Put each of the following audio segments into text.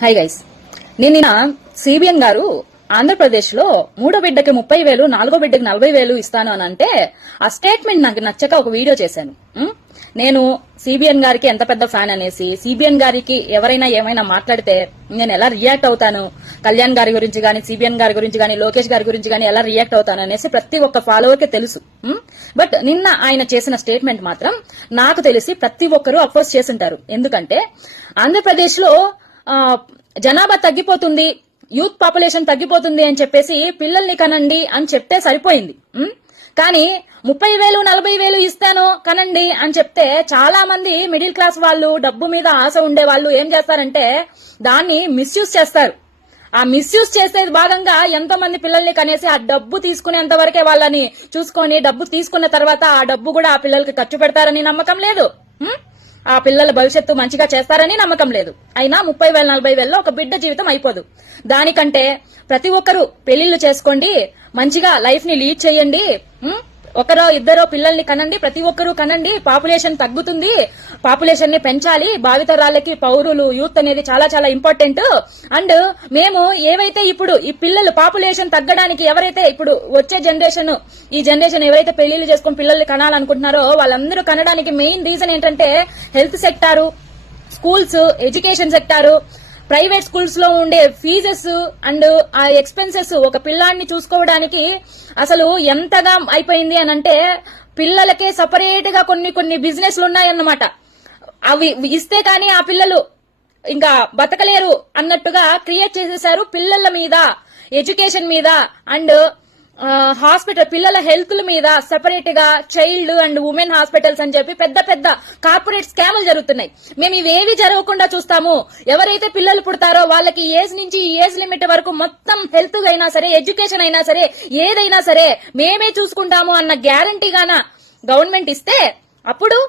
Hi guys, నిన్న CBN గారు ఆంధ్రప్రదేశ్ లో 3వ బిడ్డకి 30,000, 4వ బిడ్డకి 40,000 ఇస్తాను అని అంటే ఆ స్టేట్మెంట్ నాకు నచ్చక ఒక వీడియో చేశాను. నేను సిబిఎన్ గారికి ఎంత పెద్ద ఫ్యాన్ అనేసి, సిబిఎన్ గారికి ఎవరైనా ఏమైనా మాట్లాడితే నేను ఎలా రియాక్ట్ అవుతాను, కళ్యాణ్ గారి గురించి గానీ, సిబిఎన్ గారి గురించి గానీ, లోకేష్ గారి గురించి గానీ ఎలా రియాక్ట్ అవుతాను అనేసి ప్రతి ఒక్క ఫాలోవర్ కి తెలుసు. బట్ నిన్న ఆయన చేసిన స్టేట్మెంట్ మాత్రం నాకు తెలిసి ప్రతి ఒక్కరూ అపోజ్ చేసుంటారు. ఎందుకంటే ఆంధ్రప్రదేశ్ లో జనాభా తగ్గిపోతుంది, యూత్ పాపులేషన్ తగ్గిపోతుంది అని చెప్పేసి పిల్లల్ని కనండి అని చెప్తే సరిపోయింది. కానీ 30,000, 40,000 ఇస్తాను కనండి అని చెప్తే చాలా మంది మిడిల్ క్లాస్ వాళ్ళు, డబ్బు మీద ఆశ ఉండే వాళ్ళు ఏం చేస్తారంటే దాన్ని మిస్యూజ్ చేస్తారు. ఆ మిస్యూజ్ చేసేది భాగంగా ఎంతో మంది పిల్లల్ని కనేసి ఆ డబ్బు తీసుకునేంత వరకే వాళ్ళని చూసుకొని, డబ్బు తీసుకున్న తర్వాత ఆ డబ్బు కూడా ఆ పిల్లలకి ఖర్చు పెడతారని నమ్మకం లేదు, ఆ పిల్లల భవిష్యత్తు మంచిగా చేస్తారని నమ్మకం లేదు. అయినా 30,000, 40,000 ఒక బిడ్డ జీవితం అయిపోదు. దానికంటే ప్రతి ఒక్కరు పెళ్లిళ్లు చేసుకోండి, మంచిగా లైఫ్ ని లీడ్ చేయండి, ఒకరో ఇద్దరో పిల్లల్ని కనండి, ప్రతి ఒక్కరూ కనండి. పాపులేషన్ తగ్గుతుంది, పాపులేషన్ ని పెంచాలి, భావితరాలకి పౌరులు, యూత్ అనేది చాలా చాలా ఇంపార్టెంట్. అండ్ మేము ఏవైతే ఇప్పుడు ఈ పిల్లలు పాపులేషన్ తగ్గడానికి ఎవరైతే ఇప్పుడు వచ్చే జనరేషన్, ఈ జనరేషన్ ఎవరైతే పెళ్లిళ్ళు చేసుకుని పిల్లల్ని కనాలనుకుంటున్నారో వాళ్ళందరూ కనడానికి మెయిన్ రీజన్ ఏంటంటే health sector, schools, education sector, private schools లో ఉండే ఫీజెస్ అండ్ ఆ ఎక్స్పెన్సెస్ ఒక పిల్లాన్ని చూసుకోవడానికి అసలు ఎంతగా అయిపోయింది అని అంటే పిల్లలకే సపరేట్ గా కొన్ని బిజినెస్లు ఉన్నాయన్నమాట. అవి ఇస్తే కానీ ఆ పిల్లలు ఇంకా బతకలేరు అన్నట్టుగా క్రియేట్ చేసేసారు. పిల్లల మీద, ఎడ్యుకేషన్ మీద అండ్ హాస్పిటల్, పిల్లల హెల్త్ మీద సెపరేట్ గా చైల్డ్ అండ్ ఉమెన్ హాస్పిటల్స్ అని చెప్పి పెద్ద పెద్ద కార్పొరేట్ స్కాములు జరుగుతున్నాయి. మేము ఇవేవి జరగకుండా చూస్తాము. ఎవరైతే పిల్లలు పుడతారో వాళ్ళకి ఏజ్ నుంచి ఏజ్ లిమిట్ వరకు మొత్తం హెల్త్ అయినా సరే, ఎడ్యుకేషన్ అయినా సరే, ఏదైనా సరే మేమే చూసుకుంటాము అన్న గ్యారంటీగాన గవర్నమెంట్ ఇస్తే అప్పుడు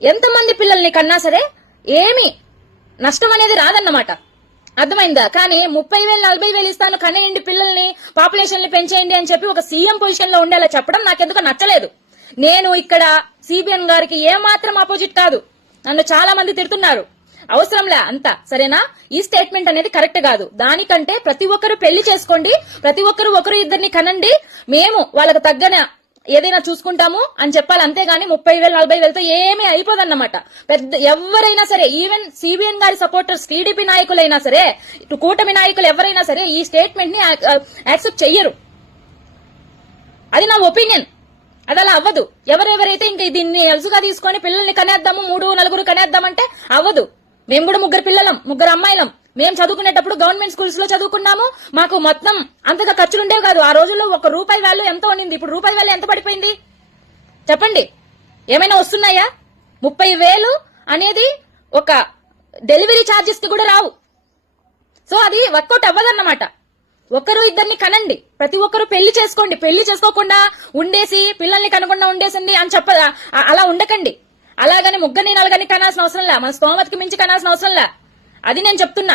ఎంతమంది పిల్లల్ని కన్నా సరే ఏమి నష్టం అనేది రాదన్నమాట. అర్థమైందా? కానీ 30,000, 40,000 ఇస్తాను కనేయండి, పిల్లల్ని పాపులేషన్ ని పెంచేయండి అని చెప్పి ఒక సీఎం పొజిషన్ లో ఉండేలా చెప్పడం నాకెందుకు నచ్చలేదు. నేను ఇక్కడ సిబిఎన్ గారికి ఏమాత్రం అపోజిట్ కాదు, నన్ను చాలా మంది తిడుతున్నారు, అవసరంలే అంత, సరేనా? ఈ స్టేట్మెంట్ అనేది కరెక్ట్ కాదు. దానికంటే ప్రతి ఒక్కరు పెళ్లి చేసుకోండి, ప్రతి ఒక్కరు ఒకరు ఇద్దరిని కనండి, మేము వాళ్ళకు తగ్గన ఏదైనా చూసుకుంటాము అని చెప్పాలి. అంతేగాని 30,000, 40,000తో ఏమీ అయిపోదన్నమాట. పెద్ద ఎవరైనా సరే, ఈవెన్ సిబిఎన్ గారి సపోర్టర్స్, టీడీపీ నాయకులైనా సరే, కూటమి నాయకులు ఎవరైనా సరే ఈ స్టేట్మెంట్ ని యాక్సెప్ట్ చెయ్యరు. అది నా ఒపీనియన్. అది అలా అవ్వదు. ఎవరెవరైతే ఇంకా దీన్ని ఎలుసుగా తీసుకొని పిల్లల్ని కనేద్దాము, 3, 4 కనేద్దామంటే అవ్వదు. మేము కూడా 3 పిల్లలం, 3 అమ్మాయిలం. మేము చదువుకునేటప్పుడు గవర్నమెంట్ స్కూల్స్ లో చదువుకున్నాము. మాకు మొత్తం అంతగా ఖర్చులు ఉండేవి కాదు. ఆ రోజుల్లో ₹1 వాల్యూ ఎంత ఉండింది, ఇప్పుడు ₹1 వాల్యూ ఎంత పడిపోయింది చెప్పండి? ఏమైనా వస్తున్నాయా? 30,000 అనేది ఒక డెలివరీ ఛార్జెస్ కి కూడా రావు. సో అది వర్కౌట్ అవ్వదన్నమాట. ఒకరు ఇద్దరిని కనండి, ప్రతి ఒక్కరు పెళ్లి చేసుకోండి. పెళ్లి చేసుకోకుండా ఉండేసి పిల్లల్ని కనకుండా ఉండేసింది అని అలా ఉండకండి. అలాగని 3, 4 కనాల్సిన అవసరం లే, మన స్తోమతకి మించి కనాల్సిన అవసరం లే. అది నేను చెప్తున్నా.